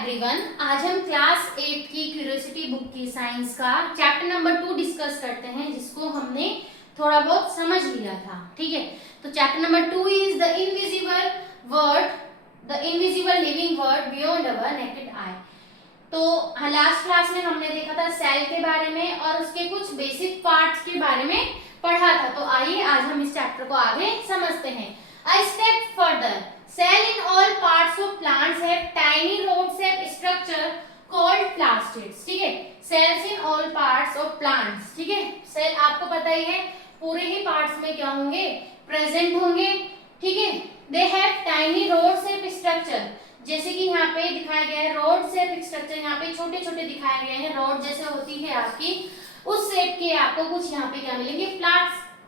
Everyone, आज हम class 8 की क्यूरियोसिटी बुक की साइंस का चैप्टर नंबर 2 डिस्कस करते हैं, जिसको हमने थोड़ा बहुत समझ लिया था। ठीक है, तो chapter number 2 is the invisible world, the invisible living world beyond our naked eye. तो लास्ट क्लास में हमने देखा था सेल के बारे में और उसके कुछ बेसिक पार्ट्स के बारे में पढ़ा था। तो आइए आज हम इस चैप्टर को आगे समझते हैं। A step further, cell in all parts of plants have tiny rod-shaped structure called plastids. ठीक है, cells in all parts of plants. ठीक है, सेल आपको पता ही है पूरे ही पार्ट्स में क्या होंगे, प्रेजेंट होंगे। ठीक है, they have tiny rod-shaped structure. जैसे कि यहाँ पे दिखाया गया है रॉड शेप स्ट्रक्चर, यहाँ पे छोटे छोटे दिखाए गए हैं, रॉड जैसे होती है आपकी उस शेप के आपको कुछ यहाँ पे क्या मिलेंगे,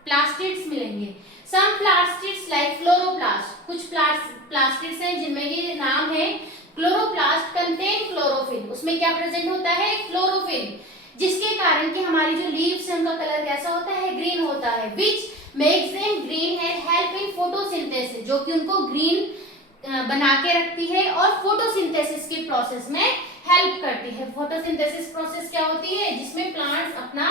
प्लास्टिड्स मिलेंगे। सम प्लास्टिड्स लाइक क्लोरोप्लास्ट, कुछ प्लास्टिड्स हैं जिनमें ये नाम है क्लोरोप्लास्ट कंटेन क्लोरोफिल, उसमें क्या प्रेजेंट होता है, क्लोरोफिल, जिसके कारण कि हमारी जो लीव्स है उनका कलर कैसा होता है, ग्रीन होता है। Which makes them green and help in photosynthesis, जो कि उनको ग्रीन बना के रखती है और फोटोसिंथेसिस के प्रोसेस में हेल्प करती है। फोटोसिंथेसिस प्रोसेस क्या होती है, जिसमें प्लांट्स अपना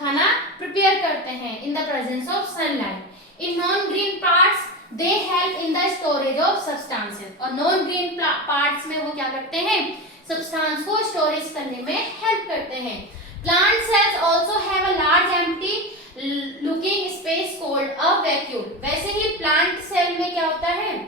खाना प्रिपेयर करते हैं in the presence of sunlight. In non green parts they help in the storage of substances, और नॉन ग्रीन पार्ट्स में वो क्या करते हैं, सब्सटेंस को स्टोरेज करने में हेल्प करते हैं। Plant cells also have a large empty looking space called a vacuole. वैसे ही प्लांट सेल में क्या होता है,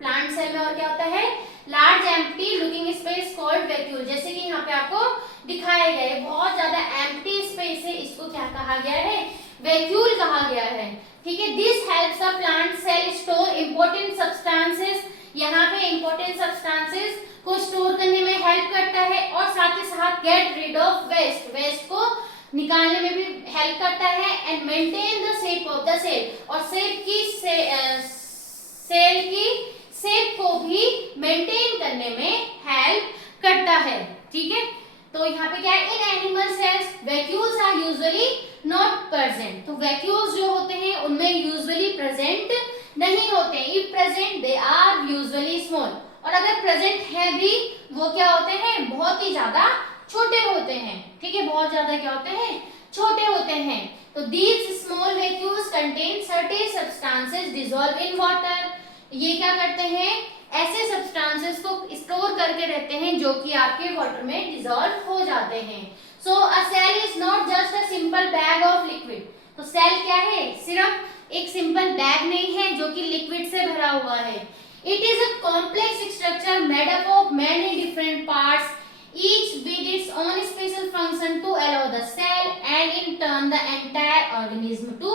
प्लांट सेल में और क्या होता है, large empty looking space called vacuole. जैसे कि यहाँ पे आपको दिखाया गया है बहुत ज्यादा एम्प्टी स्पेस है, इसको क्या कहा गया है, वैक्यूल कहा गया है। ठीक है, this helps a plant cell store important substances, यहाँ पे इंपॉर्टेंट सब्सटेंसेस को स्टोर करने में हेल्प करता है और साथ ही साथ get rid of waste, waste को निकालने में भी हेल्प करता है। And maintain the shape of the cell, और सेल की शेप को भी मेंटेन करने में हेल्प करता है। ठीक है, तो यहाँ पे क्या है, in animal cells vacuoles are usually not present. तो वैक्यूल्स जो होते हैं उनमें यूजुअली प्रेजेंट नहीं होते, if present they are usually small, और अगर प्रेजेंट है भी वो क्या होते हैं, बहुत ही ज्यादा छोटे होते हैं। ठीक है, बहुत ज्यादा क्या होते हैं, छोटे होते हैं। तो these small vacuoles contain certain substances dissolve in water, ये क्या करते हैं, ऐसे सब्सटेंसेस को स्टोर करके रहते हैं जो कि आपके वाटर में डिसॉल्व हो जाते हैं। So a cell is not just a simple bag of liquid. तो सेल क्या है, सिर्फ एक सिंपल बैग नहीं है जो कि लिक्विड से भरा हुआ है। It is a complex structure made up of many different parts, each with its own special function to allow the cell and in turn the entire organism to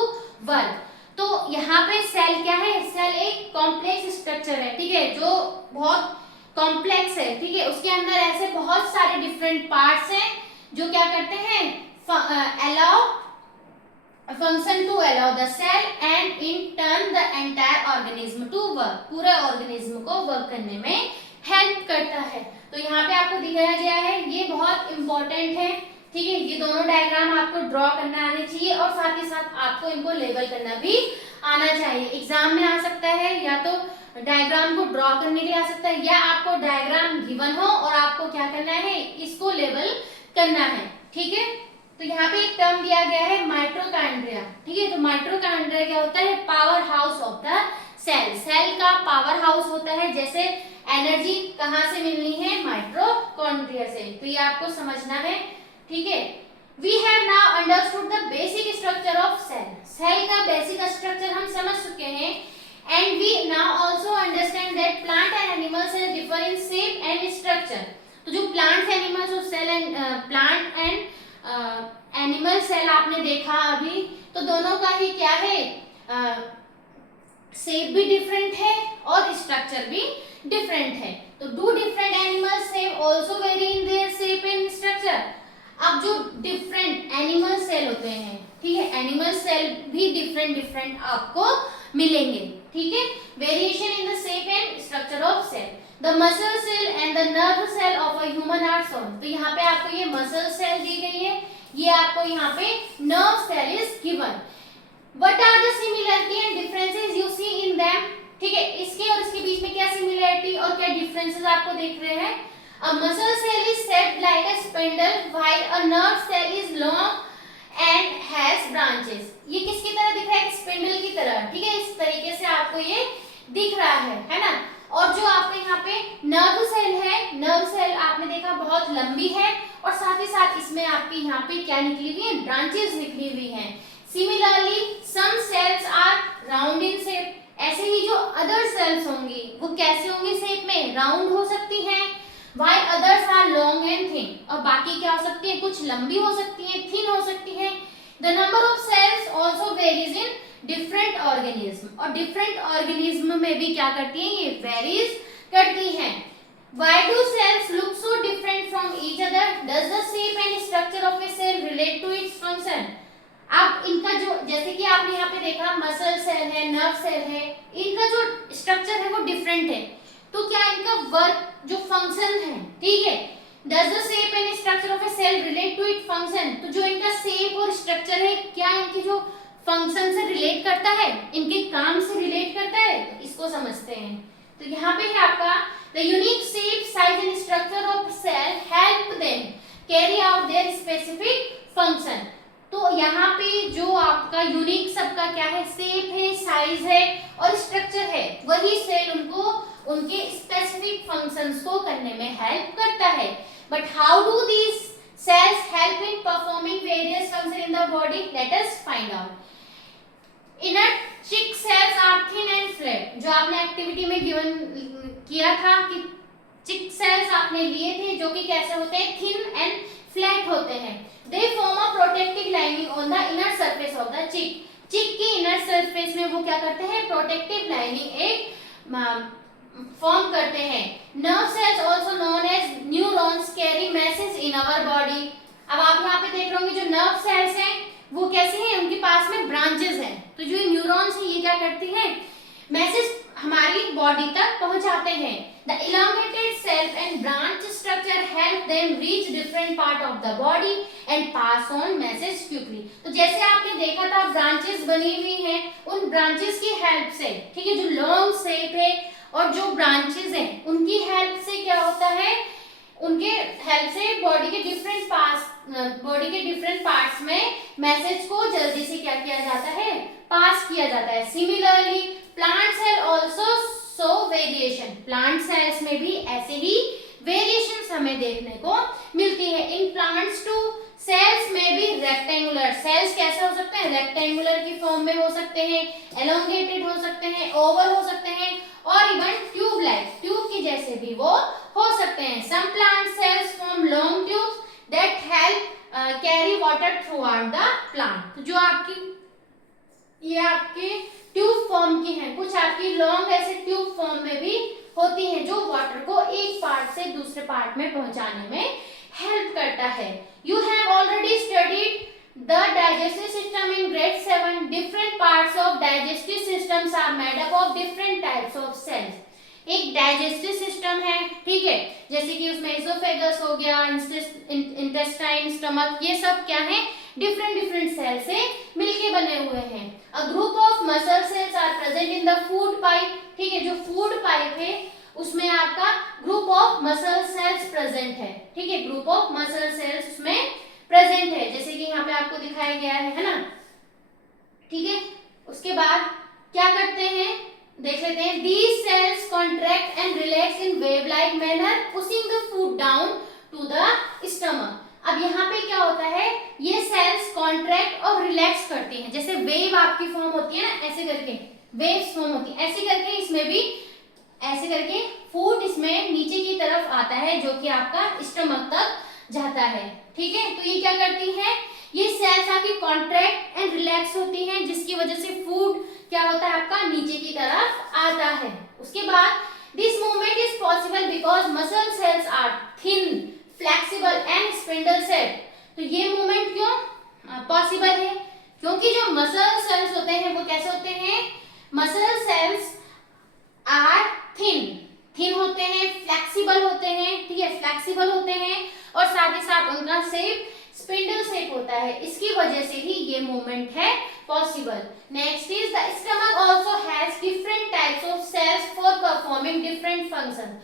work। तो यहाँ पे सेल क्या है, cell एक complex structure है, ठीक है, जो बहुत कॉम्प्लेक्स है। ठीक है, उसके अंदर ऐसे बहुत सारे डिफरेंट पार्ट्स हैं जो क्या करते हैं, allow function to allow the cell and in turn the entire organism to work, पूरे ऑर्गेनिज्म को वर्क करने में हेल्प करता है। तो यहाँ पे आपको दिखाया गया है, ये बहुत इंपॉर्टेंट है। ठीक है, ये दोनों डायग्राम आपको ड्रॉ करना आने चाहिए और साथ ही साथ आपको इनको लेबल करना भी आना चाहिए। एग्जाम में आ सकता है या तो डायग्राम को ड्रॉ करने के लिए आ सकता है, या आपको डायग्राम गिवन हो और आपको क्या करना है, इसको लेबल करना है। ठीक है, तो यहाँ पे एक टर्म दिया गया है माइटोकॉन्ड्रिया। ठीक है, तो माइटोकॉन्ड्रिया क्या होता है, power house of the cell, cell का पावर हाउस होता है। जैसे एनर्जी कहाँ से मिलनी है, माइटोकॉन्ड्रिया से, तो ये आपको समझना है। ठीक है, we have now understood the basic structure of cell, cell का बेसिक स्ट्रक्चर हम समझ चुके हैं। And we now also understand that plant and animal cell differ in shape and structure. तो जो प्लांट्स एनिमल्स और cell and plant and animal cell आपने देखा अभी, तो दोनों का ही क्या है, शेप भी डिफरेंट है और स्ट्रक्चर भी डिफरेंट है। तो do different animals have also very in their shape and structure. अब जो डिफरेंट एनिमल सेल होते हैं, ठीक है, एनिमल सेल भी डिफरेंट आपको मिलेंगे। ठीक है, variation in the shape and structure of cell. The muscle cell and the nerve cell of a human are shown. तो यहाँ पे आपको ये मसल सेल दी गई है, ये आपको यहाँ पे nerve cell is given. What are the similarity and differences you see in them. ठीक है, इसके और इसके बीच में क्या सिमिलरिटी और क्या डिफरेंस डिफरेंसेस आपको दिख रहे हैं। A muscle cell is shaped like a spindle while a nerve cell is long and has branches। ये किसकी तरह दिख रहा है? स्पिंडल की तरह, ठीक है, इस तरीके से आपको ये दिख रहा है ना। और जो आपके यहाँ पे नर्व सेल है, नर्व सेल आपने देखा बहुत लंबी है और साथ ही साथ इसमें आपकी यहाँ पे क्या निकली हुई है? ब्रांचेस निकली हुई हैं। Similarly some cells are round in shape. ऐसे ही जो अदर सेल्स होंगी वो कैसे होंगी शेप में? राउंड हो सकती हैं। While others are long and thin। और बाकी क्या हो सकती है? कुछ लंबी हो सकती है, थिन हो सकती है। The number of cells also varies in different organism। और different organism में भी क्या करती हैं? ये varies करती हैं। Why do cells look so different from each other? Does the shape and structure of a cell relate to its function? अब इनका जो, जैसे कि आपने यहाँ पे देखा मसल सेल है, नर्व सेल है, इनका जो स्ट्रक्चर है वो डिफरेंट है, तो क्या इनका वर्क जो फंक्शन है, ठीक है, does the shape and structure of a cell relate to its function? तो जो इनका शेप और स्ट्रक्चर है क्या इनकी जो फंक्शन से रिलेट करता है, इनके काम से रिलेट करता है, इसको समझते हैं। तो यहाँ पे है आपका the unique shape, size and structure of cell help them carry out their specific function। तो यहाँ पे जो आपका यूनिक सबका क्या है? शेप है, साइज है और स्ट्रक्चर है, वही सेल उनको उनके स्पेसिफिक फंक्शंस को करने में हेल्प करता है। But how do these cells help in performing various function in the body? Let us find out. Inner cheek cells are thin and flat. जो आपने एक्टिविटी में गिवन किया था कि चिक सेल्स आपने लिए थे जो कि कैसे होते हैं? थिन एंड फ्लैट होते हैं। They form a protective lining on the inner surface of the चिक। चिक की इनर सरफेस में वो क्या करते हैं? प्रोटेक्टिव लाइनिंग एक फॉर्म करते हैं। Nerve cells also known as neurons carry message in our body. अब आप यहाँ पे देख रहे होंगे जो नर्व सेल्स हैं वो कैसे हैं? उनके पास में ब्रांचेस हैं। तो जो न्यूरॉन्स हैं ये क्या करती हैं? मैसेज हमारी बॉडी तक पहुंचाते हैं। The elongated cell and branch structure help them reach different part of the body and pass on message quickly। तो जैसे आपने देखा था ब्रांचेस बनी हुई हैं, उन ब्रांचेस की हेल्प से, ठीक है, जो लॉन्ग शेप है और जो ब्रांचेस हैं उनकी हेल्प से क्या होता है? उनके हेल्प से बॉडी के डिफरेंट पार्ट्स में मैसेज को जल्दी से क्या किया जाता है? पास किया जाता है। Similarly plant cell also show variation. Plant cells में भी ऐसे ही वेरिएशंस हमें देखने को मिलती है। इन प्लांट्स टू सेल्स में भी रेक्टेंगुलर सेल्स कैसे हो सकते हैं? रेक्टेंगुलर की फॉर्म में हो सकते हैं, एलोंगेटेड हो सकते हैं, ओवल हो सकते हैं और इवन ट्यूब लाइक, ट्यूब की जैसे भी वो हो सकते हैं। Some plant cells form long tubes that help carry water throughout the plant. जो आपकी ये आपके ट्यूब फॉर्म की हैं, कुछ आपकी लॉन्ग ऐसे ट्यूब फॉर्म में भी होती हैं जो वाटर को एक पार्ट से दूसरे पार्ट में पहुंचाने में हेल्प करता है। You have already studied the digestive system in grade 7। Different parts of digestive systems are made up of different types of cells. एक डाइजेस्टिव सिस्टम है, ठीक है, जैसे कि उसमें इसोफेगस हो गया, इंटेस्टाइन, स्टमक, ये सब क्या है? डिफरेंट सेल से मिलके बने हुए हैं। A group of muscle cells are present in the food pipe. ठीक है, जो फूड पाइप है उसमें आपका group of muscle cells present है। ठीक है, ग्रुप ऑफ मसल सेल्स उसमें प्रेजेंट है, जैसे कि यहाँ पे आपको दिखाया गया है ना। ठीक है, उसके बाद क्या करते हैं देख लेते हैं। These cells contract and relax in wave-like manner, pushing the food down to the stomach। अब यहाँ पे क्या होता है, ये सेल्स कॉन्ट्रैक्ट और रिलैक्स करती हैं, जैसे वेव आपकी फॉर्म होती है ना, ऐसे करके वेव्स फॉर्म होती है, ऐसे करके इसमें भी ऐसे करके फूड इसमें नीचे की तरफ आता है जो कि आपका स्टमक तक जाता है। ठीक है, तो ये क्या करती है, ये सेल्स आपकी कॉन्ट्रैक्ट एंड रिलैक्स होती हैं, जिसकी वजह से फूड क्या होता है आपका नीचे की तरफ आता है। उसके बाद this movement is possible because muscle cells are thin, flexible and spindle shape. तो ये मूवमेंट क्यों पॉसिबल है, क्योंकि जो मसल सेल्स होते हैं वो कैसे होते हैं, मसल सेल्स आर थिन होते हैं, फ्लेक्सिबल होते हैं। ठीक है, फ्लेक्सिबल होते हैं और साथ ही साथ उनका शेप स्पिंडल शेप होता है, इसकी वजह से ही ये मूवमेंट है possible. Next is the stomach also has different types of cells for performing different function.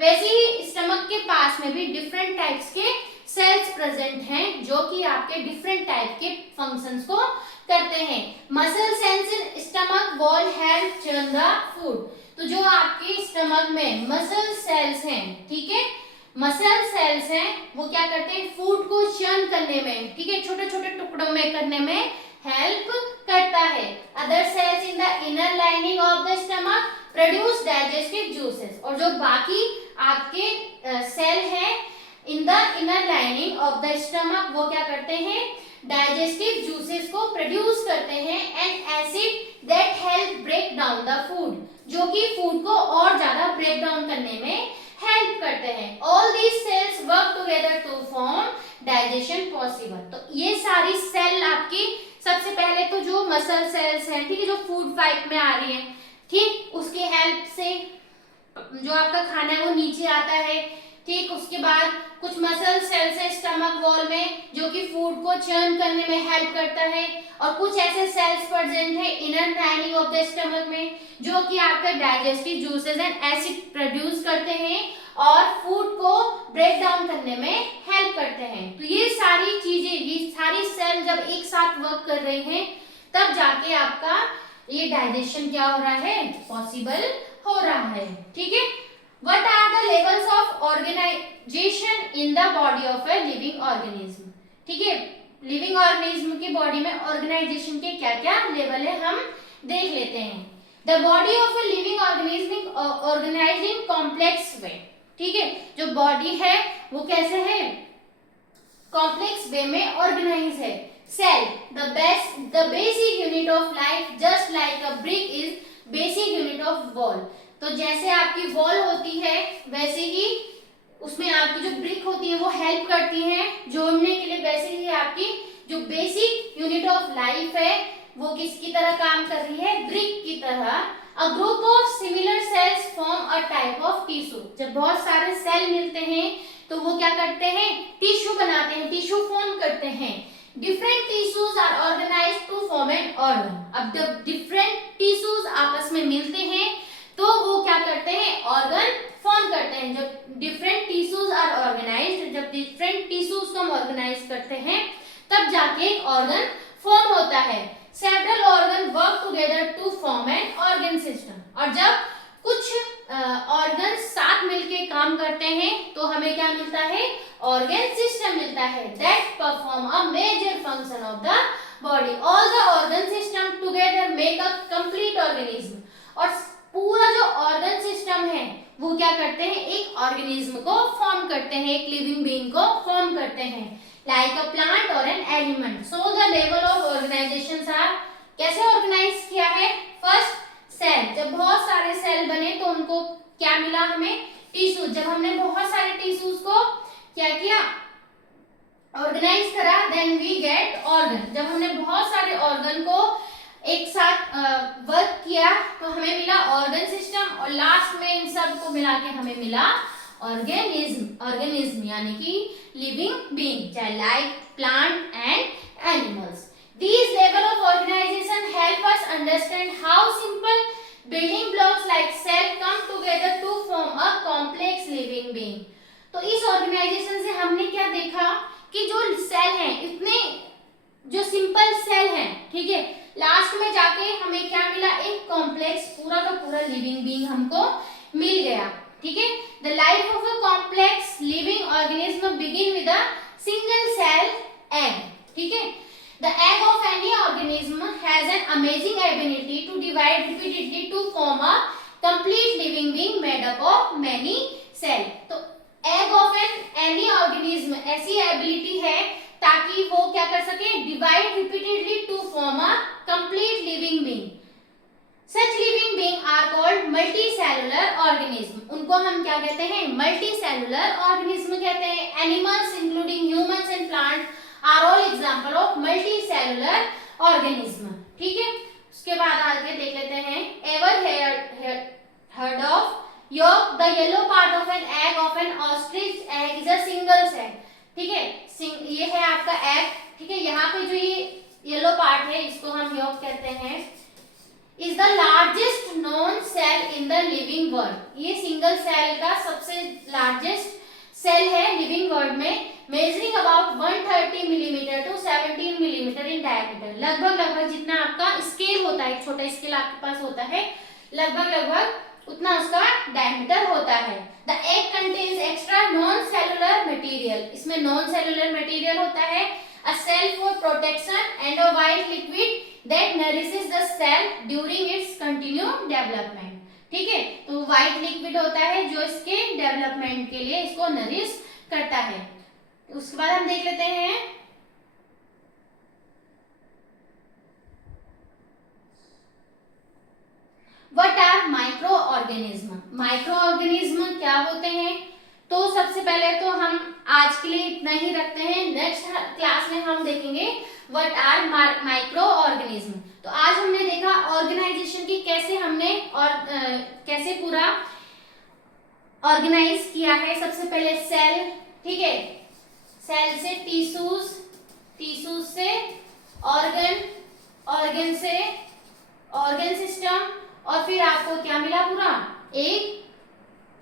वैसे ही स्टमक के पास में भी डिफरेंट टाइप्स के सेल्स प्रेजेंट हैं जो कि आपके डिफरेंट टाइप के फंक्शंस को करते हैं। Muscle cells in stomach wall help churn the food. तो जो आपके स्टमक में मसल सेल्स हैं, ठीक है, मसल सेल्स हैं, वो क्या करते हैं, फूड को चर्न करने में, ठीक है, छोटे छोटे टुकड़ों में करने में हेल्प करता है। Other sales in the inner lining of the stomach produce digestive juices. और जो बाकी आपके सेल है in the inner lining of the stomach, वो क्या करते हैं, डाइजेस्टिव जूसेस को प्रोड्यूस करते हैं and acid that help break down the food, जो कि फूड को और ज्यादा ब्रेक डाउन करने में हेल्प करते हैं। All these cells work together to form digestion possible. तो ये सारी सेल आपकी, सबसे पहले तो जो मसल सेल्स हैं, ठीक है, जो फूड पाइप में आ रही हैं, ठीक, उसकी हेल्प से जो आपका खाना है वो नीचे आता है, ठीक। उसके बाद कुछ मसल सेल्स है स्टमक वॉल में जो कि फूड को चर्न करने में हेल्प करता है, और कुछ ऐसे सेल्स प्रेजेंट है inner lining of the stomach में जो कि आपका digestive juices and acid produce करते हैं और फूड को ब्रेक डाउन करने में हेल्प करते हैं। तो ये सारी चीजें, ये सारी सेल जब एक साथ वर्क कर रही हैं, तब जाके आपका ये डाइजेशन क्या हो रहा है, पॉसिबल हो रहा है, ठीक है। What are the levels of organization in the body of a living organism? ठीक है, लिविंग ऑर्गेनिज्म की बॉडी में ऑर्गेनाइजेशन के क्या क्या लेवल है हम देख लेते हैं। The body of a living organism organised in complex way, ठीक है, जो बॉडी है वो कैसे है, कॉम्प्लेक्स वे में ऑर्गेनाइज है। Cell the basic unit of life, just like a brick is basic unit of wall. तो जैसे आपकी वॉल होती है वैसे ही उसमें आपकी जो ब्रिक होती है वो हेल्प करती है जोड़ने के लिए, वैसे ही आपकी जो बेसिक यूनिट ऑफ लाइफ है वो किसकी तरह काम कर रही है, ब्रिक की तरह। अ group of similar cells form a type of tissue. जब बहुत सारे सेल मिलते हैं तो वो क्या करते हैं, टिश्यू बनाते हैं, टिश्यू फॉर्म करते हैं। Different tissues are organized to form an organ. अब जब डिफरेंट टिश्यूज आपस में मिलते हैं तो वो क्या करते हैं, ऑर्गन फॉर्म करते हैं। जब डिफरेंट टिश्यूज आर ऑर्गेनाइज्ड, जब डिफरेंट टिश्यूज को हम ऑर्गेनाइज करते हैं तब जाके एक ऑर्गन फॉर्म होता है। Several organ work together to form an organ system. और जब कुछ ऑर्गन साथ मिलके काम करते हैं तो हमें क्या मिलता है, ऑर्गन सिस्टम मिलता है that perform a major function of the body. All the organ system together make a complete organism. और पूरा जो ऑर्गन सिस्टम है वो क्या करते हैं, एक ऑर्गेनिज्म को फॉर्म करते हैं, एक लिविंग बीइंग को फॉर्म करते हैं, लाइक अ प्लांट और an element. So the level of organizations are, कैसे ऑर्गेनाइज किया है, फर्स्ट सेल, जब बहुत सारे सेल बने तो उनको क्या मिला हमें, टिश्यू। जब हमने बहुत सारे टिश्यूज को क्या किया, ऑर्गेनाइज करा, देन वी गेट ऑर्गन। जब हमने बहुत सारे ऑर्गन को एक साथ वर्क किया तो हमें मिला ऑर्गन सिस्टम, और लास्ट में इन सब को मिला के हमें मिला ऑर्गेनिज्म। ऑर्गेनिज्म यानी कि लिविंग बीइंग, चाहे like plant and animals. These level of organization help us understand how simple building blocks like cell come together to form a complex living being. तो इस ऑर्गेनाइजेशन से हमने क्या देखा कि जो सेल हैं, इतने जो सिंपल सेल हैं, ठीक है, लास्ट में जाके हमें क्या मिला, एक कॉम्प्लेक्स पूरा का पूरा लिविंग बीइंग हमको मिल गया, ठीक है। The life of a complex living organism begin with a single cell egg, ठीक है। The egg of any organism has an amazing ability to divide repeatedly to form a complete living being made up of many cells. तो egg of any organism ऐसी ability है ताकि वो क्या कर सके, divide repeatedly to form a complete living being. Such living being are called multicellular organism. उनको हम क्या कहते हैं, multicellular organism कहते हैं. Animals including humans and plants are all example of multicellular organism. ठीक है, उसके बाद आगे देख लेते हैं, ever heard of yolk, the yellow part of an egg of an ostrich egg is a single cell. ठीक है, ये है आपका egg, ठीक है। यहाँ पे जो ये येलो पार्ट है इसको हम yolk कहते हैं. Is the largest known cell in the living world. ये सिंगल सेल का सबसे लार्जेस्ट सेल है लिविंग वर्ल्ड में, measuring about 130 millimetre to 17 millimetre in diameter. लगभग जितना आपका स्केल होता है, एक छोटा स्केल आपके पास होता है, लगभग उतना उसका डायमीटर होता है। The egg contains extra non cellular material, इसमें नॉन सेलुलर मटेरियल होता है, a shell for protection and a white liquid that nourishes the cell during its continue development. ठीक है, तो व्हाइट लिक्विड होता है जो इसके डेवलपमेंट के लिए इसको नरिश करता है। उसके बाद हम देख लेते हैं what are micro organism. Micro organism क्या होते हैं? तो सबसे पहले तो हम आज के लिए इतना ही रखते हैं, नेक्स्ट क्लास में हम देखेंगे व्हाट आर माइक्रो ऑर्गेनिज्म। तो आज हमने देखा ऑर्गेनाइजेशन की कैसे हमने और कैसे पूरा ऑर्गेनाइज किया है। सबसे पहले सेल, ठीक है, सेल से टिश्यूज, टिश्यूज से ऑर्गन, ऑर्गन से ऑर्गन सिस्टम, और फिर आपको क्या मिला? पूरा एक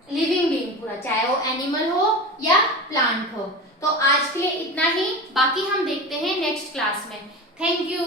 लिविंग बीइंग पूरा, चाहे वो एनिमल हो या प्लांट हो। तो आज के लिए इतना ही, बाकी हम देखते हैं नेक्स्ट क्लास में। Thank you.